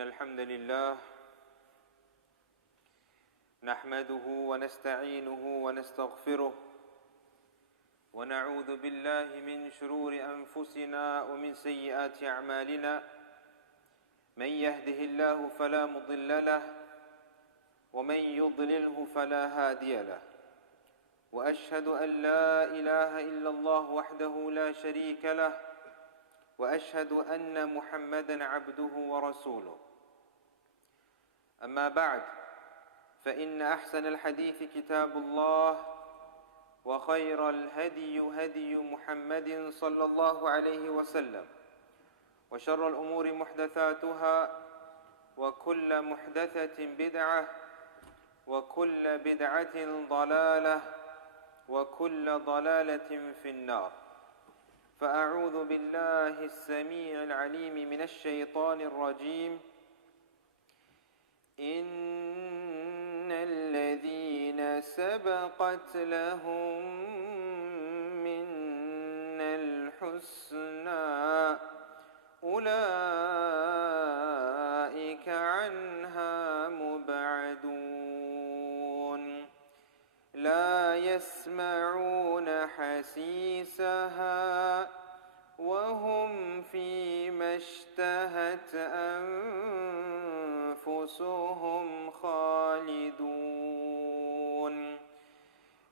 إن الحمد لله نحمده ونستعينه ونستغفره ونعوذ بالله من شرور أنفسنا ومن سيئات أعمالنا من يهده الله فلا مضل له ومن يضلله فلا هادي له وأشهد أن لا إله إلا الله وحده لا شريك له وأشهد أن محمدًا عبده ورسوله. أما بعد فإن أحسن الحديث كتاب الله وخير الهدي هدي محمد صلى الله عليه وسلم وشر الأمور محدثاتها وكل محدثة بدعة وكل بدعة ضلالة وكل ضلالة في النار. فأعوذ بالله السميع العليم من الشيطان الرجيم. إن الذين سبقت لهم منا الحسنى أولئك عنها مبعدون لا يسمعون حسيسها وهم فيما اشتهت أنفسهم خالدون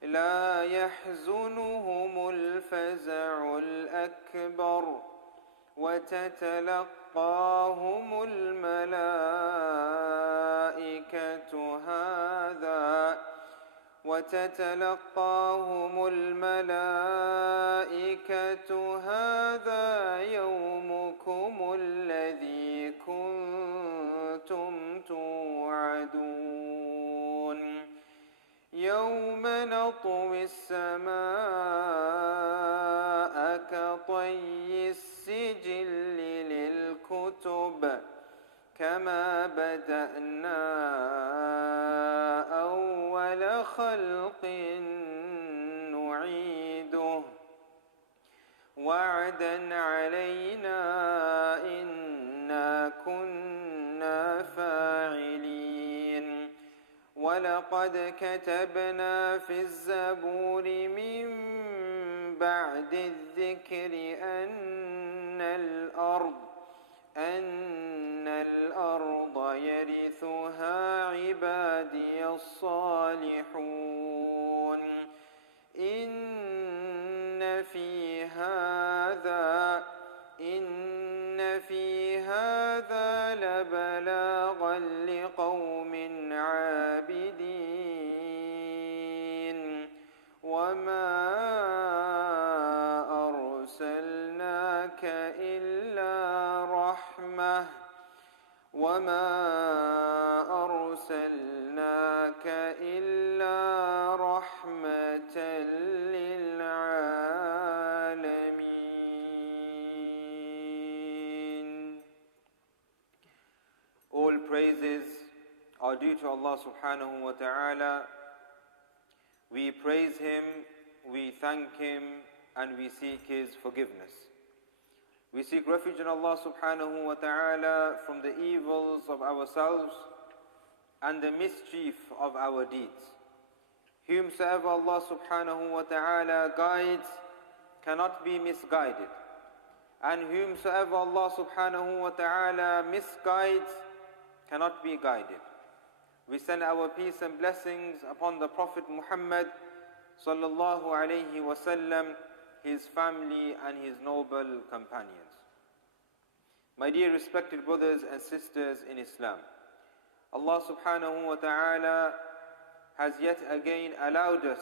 لا يحزنهم الفزع الأكبر وتتلقاهم الملائكة هذا يومكم الذي كنتم توعدون يوم نطوي السماء كطي السجل للكتب كما بدأنا أول خلق نعيده وعدا علينا إنا كنا فاعلين ولقد كتبنا في الزبور من بعد الذكر أن الأرض يرثها عبادي الصالحون إن في هذا لبلاغا لقوم عابدين وما أرسلناك إلا رحمة للعالمين. All praises are due to Allah subhanahu wa ta'ala. We praise Him, we thank Him, and we seek His forgiveness. We seek refuge in Allah subhanahu wa ta'ala from the evils of ourselves and the mischief of our deeds. Whomsoever Allah subhanahu wa ta'ala guides cannot be misguided, and whomsoever Allah subhanahu wa ta'ala misguides cannot be guided. We send our peace and blessings upon the Prophet Muhammad sallallahu alayhi wa sallam, his family and his noble companions. My dear respected brothers and sisters in Islam, Allah subhanahu wa ta'ala has yet again allowed us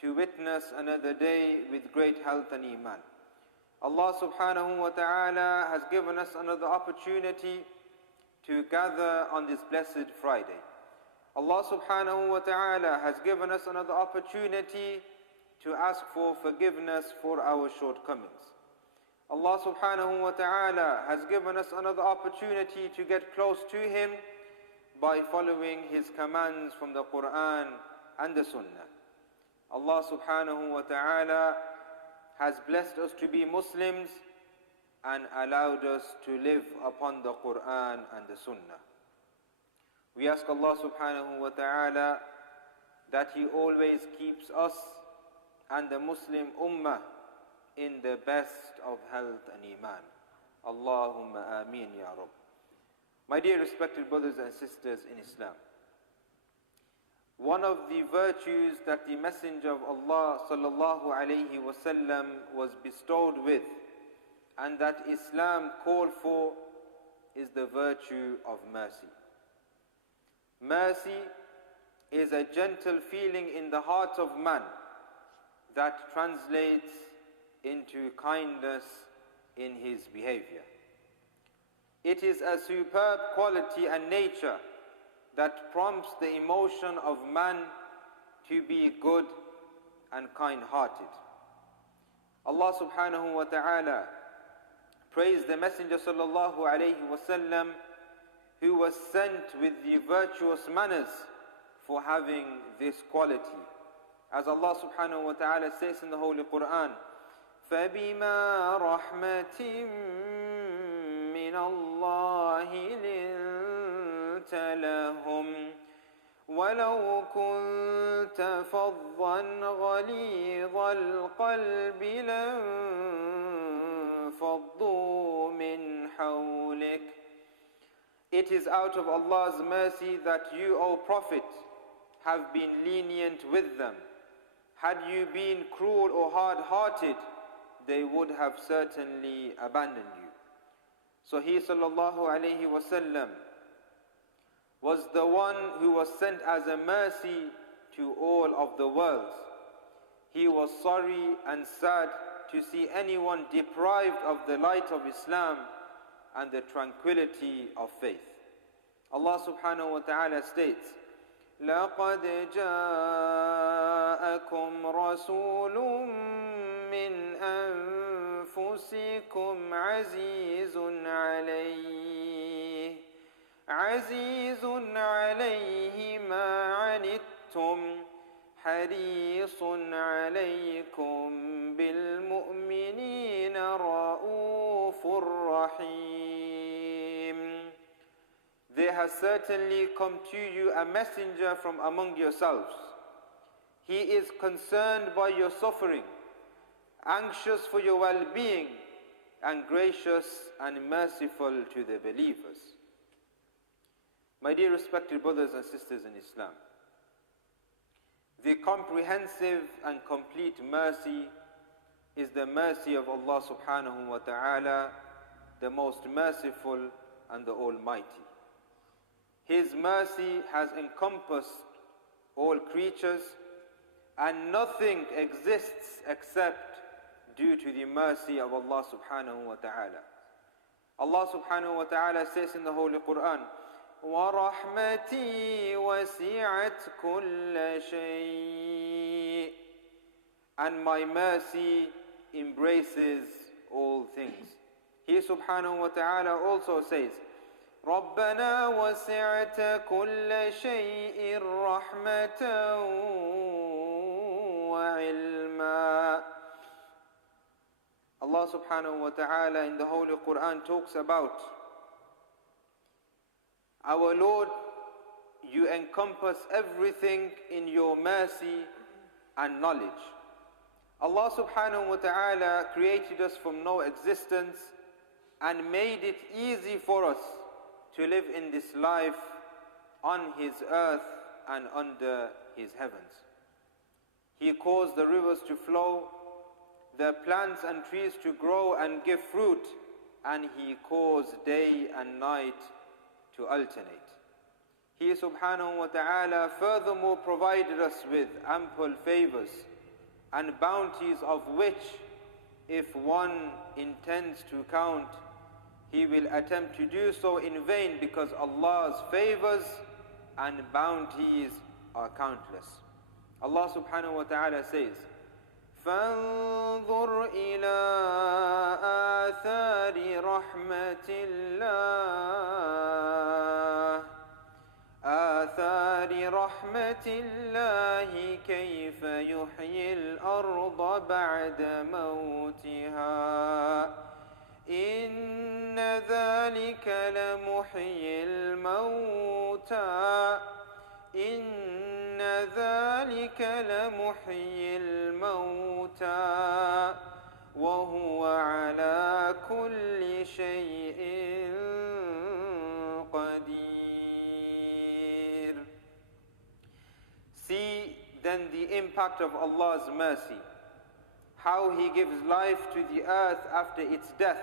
to witness another day with great health and iman. Allah subhanahu wa ta'ala has given us another opportunity to gather on this blessed Friday. Allah subhanahu wa ta'ala has given us another opportunity to ask for forgiveness for our shortcomings. Allah subhanahu wa ta'ala has given us another opportunity to get close to Him by following His commands from the Quran and the Sunnah. Allah subhanahu wa ta'ala has blessed us to be Muslims and allowed us to live upon the Quran and the Sunnah. We ask Allah subhanahu wa ta'ala that He always keeps us and the Muslim Ummah in the best of health and Iman. Allahumma ameen ya Rabb. My dear respected brothers and sisters in Islam, one of the virtues that the Messenger of Allah sallallahu alayhi wasallam was bestowed with and that Islam called for is the virtue of mercy. Mercy is a gentle feeling in the heart of man that translates into kindness in his behavior. It is a superb quality and nature that prompts the emotion of man to be good and kind-hearted. Allah subhanahu wa ta'ala praised the Messenger sallallahu alayhi wasallam who was sent with the virtuous manners for having this quality. As Allah subhanahu wa ta'ala says in the Holy Quran, فَبِمَا رَحْمَةٍ مِّنَ اللَّهِ لِنْتَ لَهُمْ وَلَوْ كُنْتَ فَظًّا غَلِيظَ الْقَلْبِ لَانفَضُّوا مِنْ حَوْلِكَ. It is out of Allah's mercy that you, O Prophet, have been lenient with them. Had you been cruel or hard-hearted, they would have certainly abandoned you. So he sallallahu alayhi wasallam was the one who was sent as a mercy to all of the worlds. He was sorry and sad to see anyone deprived of the light of Islam and the tranquility of faith. Allah subhanahu wa ta'ala states, لَقَدْ جَاءَكُمْ رَسُولٌ مِّنْ أَنفُسِكُمْ عَزِيزٌ عَلَيْهِ مَا عَنِتُّمْ حَرِيصٌ عَلَيْكُمْ بِالْمُؤْمِنِينَ رَءُوفٌ رَحِيمٌ. There has certainly come to you a messenger from among yourselves. He is concerned by your suffering, anxious for your well-being, and gracious and merciful to the believers. My dear respected brothers and sisters in Islam, the comprehensive and complete mercy is the mercy of Allah subhanahu wa ta'ala, the most merciful and the Almighty. His mercy has encompassed all creatures, and nothing exists except due to the mercy of Allah subhanahu wa ta'ala. Allah subhanahu wa ta'ala says in the Holy Quran, وَرَحْمَتِي وَسِعَتْ كُلَّ شَيْءٍ. And my mercy embraces all things. He subhanahu wa ta'ala also says, رَبَّنَا وَسِعْتَ كُلَّ شَيْءٍ رَحْمَةً وَعِلْمًا. Allah subhanahu wa ta'ala in the Holy Quran talks about, our Lord, you encompass everything in your mercy and knowledge. Allah subhanahu wa ta'ala created us from no existence and made it easy for us to live in this life on His earth and under His heavens. He caused the rivers to flow, the plants and trees to grow and give fruit, and He caused day and night to alternate. He subhanahu wa ta'ala furthermore provided us with ample favors and bounties, of which, if one intends to count, he will attempt to do so in vain, because Allah's favors and bounties are countless. Allah subhanahu wa ta'ala says, فانظر إلى آثار رحمة الله كيف يحيي الأرض بعد موتها إن ذلك لمحيي الموتى إن ذلك لمحيي الموتى وهو على كل شيء قدير. See then the impact of Allah's mercy, how He gives life to the earth after its death.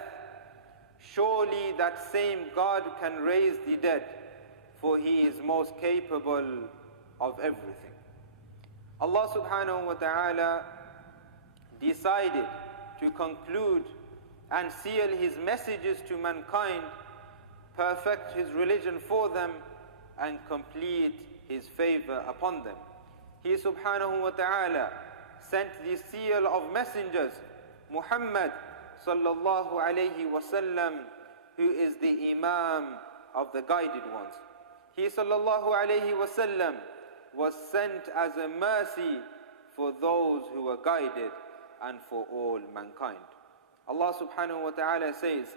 Surely that same God can raise the dead, for He is most capable of everything. Allah subhanahu wa ta'ala decided to conclude and seal His messages to mankind, perfect His religion for them, and complete His favor upon them. He subhanahu wa ta'ala sent the seal of messengers, Muhammad sallallahu alayhi wasallam, who is the Imam of the guided ones. He sallallahu alayhi wasallam was sent as a mercy for those who were guided and for all mankind. Allah subhanahu wa ta'ala says,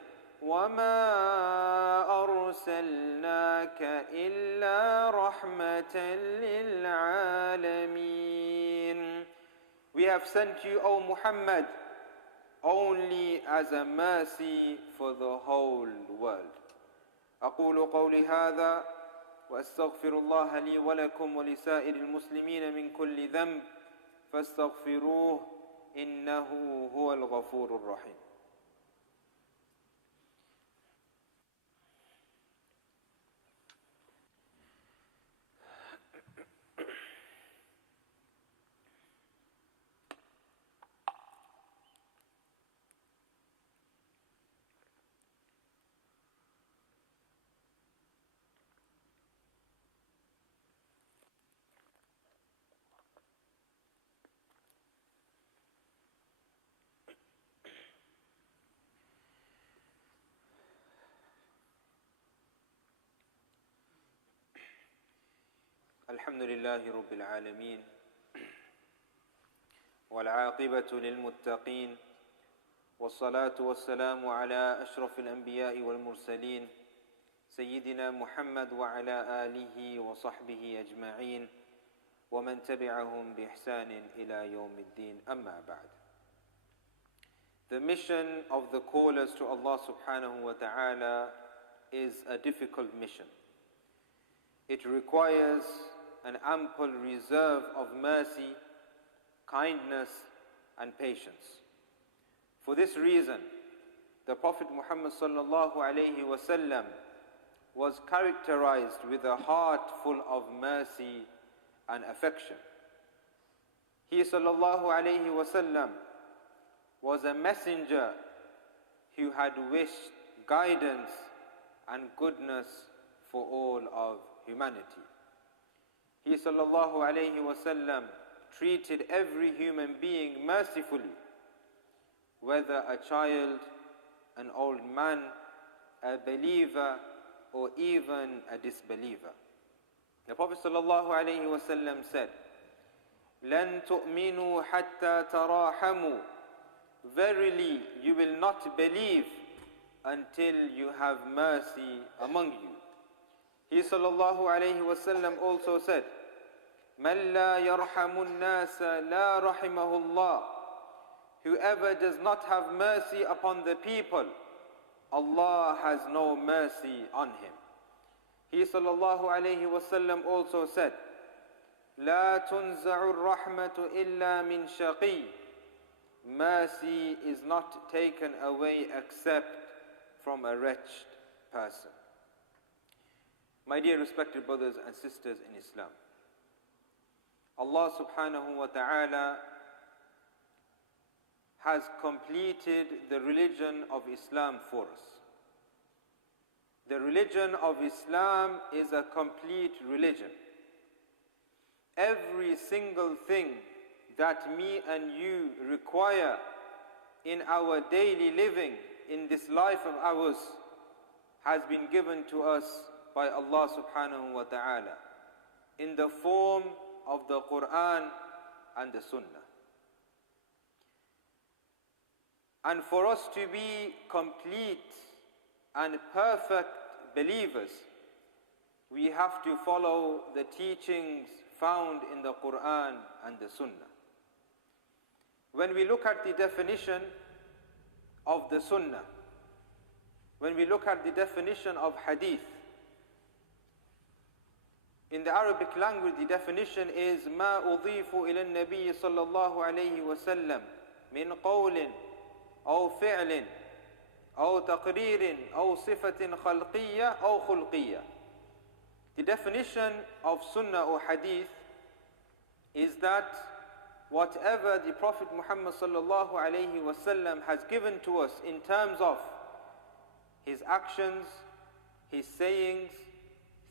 وَمَا أَرْسَلْنَاكَ إِلَّا رَحْمَةً لِلْعَالَمِينَ. We have sent you, O Muhammad, only as a mercy for the whole world. أقول قولي هذا وأستغفر الله لي ولكم ولسائر المسلمين من كل ذنب فاستغفروه إنه هو الغفور الرحيم. الحمد لله رب العالمين والعاقبة للمتقين والصلاة والسلام على أشرف الأنبياء والمرسلين سيدنا محمد وعلى آله وصحبه أجمعين ومن تبعهم بإحسان إلى يوم الدين أما بعد. The mission of the callers to Allah subhanahu wa ta'ala is a difficult mission. It requires an ample reserve of mercy, kindness, and patience. For this reason, the Prophet Muhammad sallallahu alayhi wasallam was characterized with a heart full of mercy and affection. He sallallahu alayhi wasallam was a messenger who had wished guidance and goodness for all of humanity. He sallallahu alayhi wasallam treated every human being mercifully, whether a child, an old man, a believer, or even a disbeliever. The Prophet sallallahu alayhi wasallam said, لَن تُؤْمِنُوا حَتَّى تَرَاحَمُوا. Verily, you will not believe until you have mercy among you. He sallallahu alayhi wasallam also said, مَنْ لَا يَرْحَمُ النَّاسَ لَا رَحِمَهُ اللَّهُ. Whoever does not have mercy upon the people, Allah has no mercy on him. He sallallahu alayhi wasallam also said, لا تنزع الرحمة إلا من شقي. Mercy is not taken away except from a wretched person. My dear respected brothers and sisters in Islam, Allah subhanahu wa ta'ala has completed the religion of Islam for us. The religion of Islam is a complete religion. Every single thing that me and you require in our daily living, in this life of ours, has been given to us by Allah subhanahu wa ta'ala in the form of the Quran and the Sunnah. And for us to be complete and perfect believers, we have to follow the teachings found in the Quran and the Sunnah. When we look at the definition of the Sunnah, when we look at the definition of Hadith, in the Arabic language, the definition is ما أضيف إلى النبي صلى الله عليه وسلم من قول أو فعل أو تقرير أو صفة خلقية أو خلقية. The definition of Sunnah or Hadith is that whatever the Prophet Muhammad sallallahu alaihi wasallam has given to us in terms of his actions, his sayings,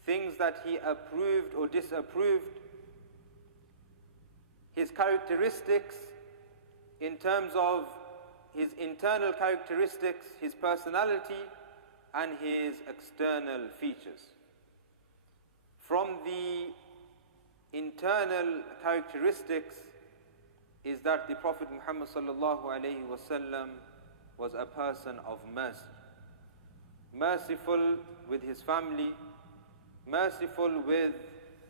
things that he approved or disapproved, his characteristics in terms of his internal characteristics, his personality, and his external features. From the internal characteristics is that the Prophet Muhammad sallallahu alaihi wasallam was a person of mercy. Merciful with his family, merciful with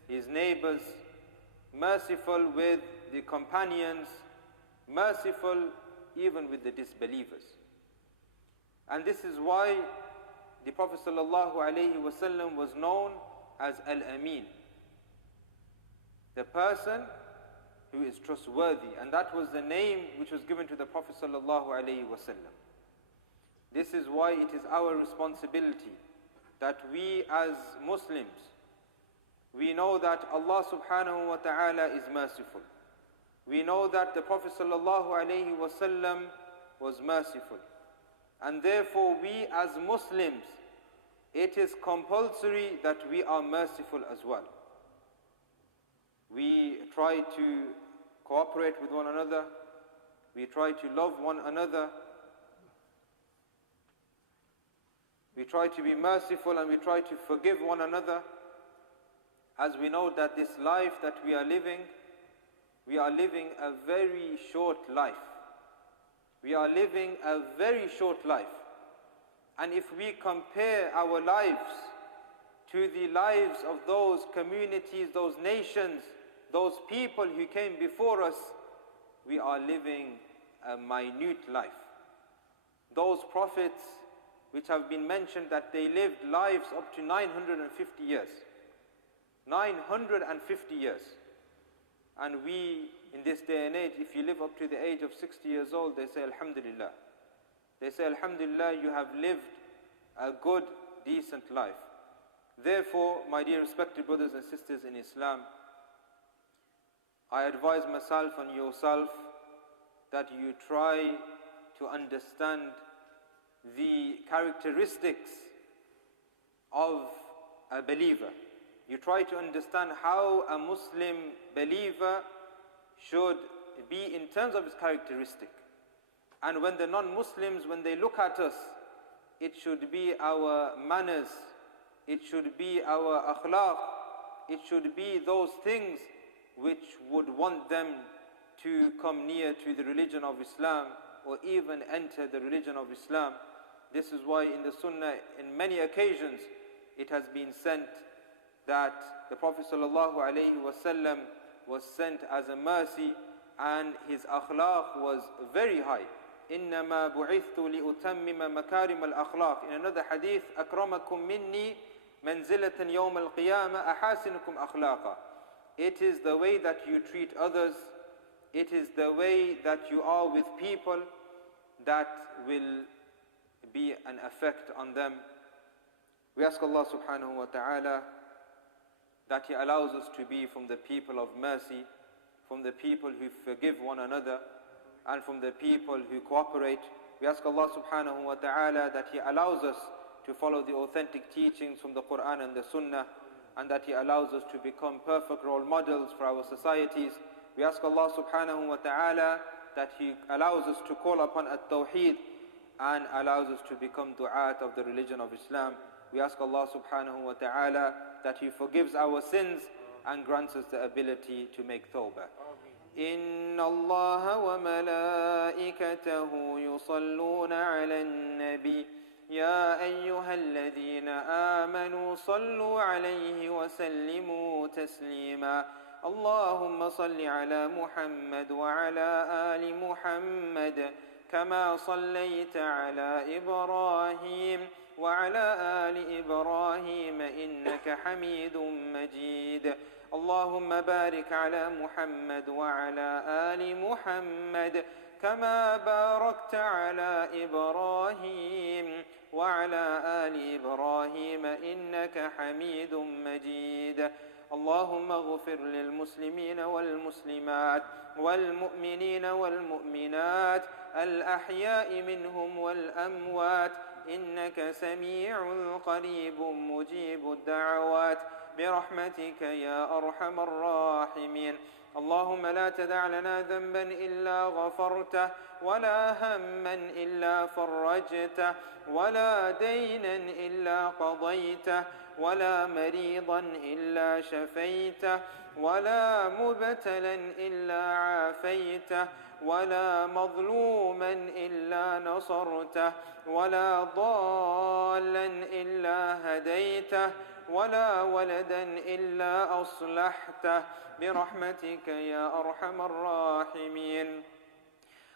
his neighbors, merciful with the companions, merciful even with the disbelievers. And this is why the Prophet sallallahu alaihi wasallam was known as Al-Amin, the person who is trustworthy, and that was the name which was given to the Prophet sallallahu alaihi wasallam. This is why it is our responsibility that we as Muslims, we know that Allah subhanahu wa ta'ala is merciful. We know that the Prophet sallallahu alaihi wasallam was merciful. And therefore we as Muslims, it is compulsory that we are merciful as well. We try to cooperate with one another. We try to love one another. We try to be merciful and we try to forgive one another. As we know that this life that we are living a very short life. We are living a very short life. And if we compare our lives to the lives of those communities, those nations, those people who came before us, we are living a minute life. Those prophets which have been mentioned that they lived lives up to 950 years. 950 years. And we, in this day and age, if you live up to the age of 60 years old, they say Alhamdulillah. They say Alhamdulillah, you have lived a good, decent life. Therefore, my dear respected brothers and sisters in Islam, I advise myself and yourself that you try to understand the characteristics of a believer. You try to understand how a Muslim believer should be in terms of his characteristic. And when the non-Muslims, when they look at us, it should be our manners, it should be our akhlaq, it should be those things which would want them to come near to the religion of Islam or even enter the religion of Islam. This is why in the Sunnah, in many occasions, it has been sent that the Prophet ﷺ was sent as a mercy and his akhlaq was very high. إِنَّمَا بُعِثْتُ لِأُتَمِّمَ مَكَارِمَ الْأَخْلَاقِ. In another hadith, أَكْرَمَكُم مِّنِّي مَنْزِلَةً يَوْمَ الْقِيَامَةِ أَحَاسِنُكُمْ أَخْلَاقًا. It is the way that you treat others, it is the way that you are with people that will be an effect on them. We ask Allah subhanahu wa ta'ala that He allows us to be from the people of mercy, from the people who forgive one another, and from the people who cooperate. We ask Allah subhanahu wa ta'ala that He allows us to follow the authentic teachings from the Quran and the Sunnah, and that He allows us to become perfect role models for our societies. We ask Allah subhanahu wa ta'ala that He allows us to call upon at-tawheed and allows us to become du'at of the religion of Islam. We ask Allah subhanahu wa ta'ala that He forgives our sins and grants us the ability to make tawbah. إن الله وملائكته يصلون على النبي يا أيها الذين آمنوا صلوا عليه وسلموا تسليما اللهم صل على محمد وعلى آل محمد كما صليت على إبراهيم وعلى آل إبراهيم إنك حميد مجيد اللهم بارك على محمد وعلى آل محمد كما باركت على إبراهيم وعلى آل إبراهيم إنك حميد مجيد اللهم اغفر للمسلمين والمسلمات والمؤمنين والمؤمنات الأحياء منهم والأموات إنك سميع قريب مجيب الدعوات برحمتك يا أرحم الراحمين اللهم لا تدع لنا ذنبا إلا غفرته ولا هما إلا فرجته ولا دينا إلا قضيته ولا مريضا إلا شفيته ولا مبتلا إلا عافيته ولا مظلوما إلا نصرته ولا ضالا إلا هديته ولا ولدا إلا أصلحته برحمتك يا أرحم الراحمين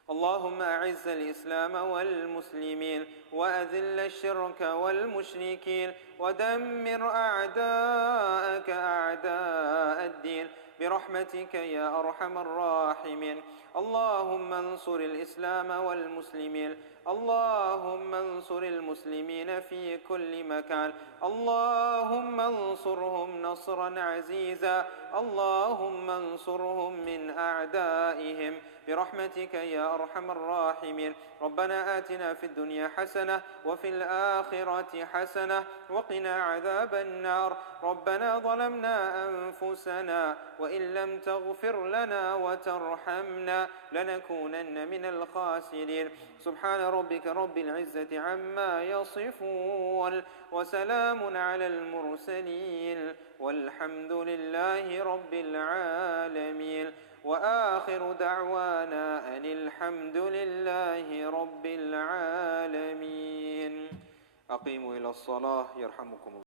اللهم أعز الإسلام والمسلمين وأذل الشرك والمشركين ودمر أعداءك أعداء الدين برحمتك يا أرحم الراحمين اللهم انصر الإسلام والمسلمين اللهم انصر المسلمين في كل مكان اللهم انصرهم نصرا عزيزا اللهم انصرهم من أعدائهم برحمتك يا أرحم الراحمين ربنا آتنا في الدنيا حسنة وفي الآخرة حسنة وقنا عذاب النار ربنا ظلمنا أنفسنا وإن لم تغفر لنا وترحمنا لنكونن من الخاسرين سبحان ربك رب العزة عما يصفون وسلام على المرسلين والحمد لله رب العالمين وآخر دعوانا أن الحمد لله رب العالمين أقيموا إلى الصلاة يرحمكم الله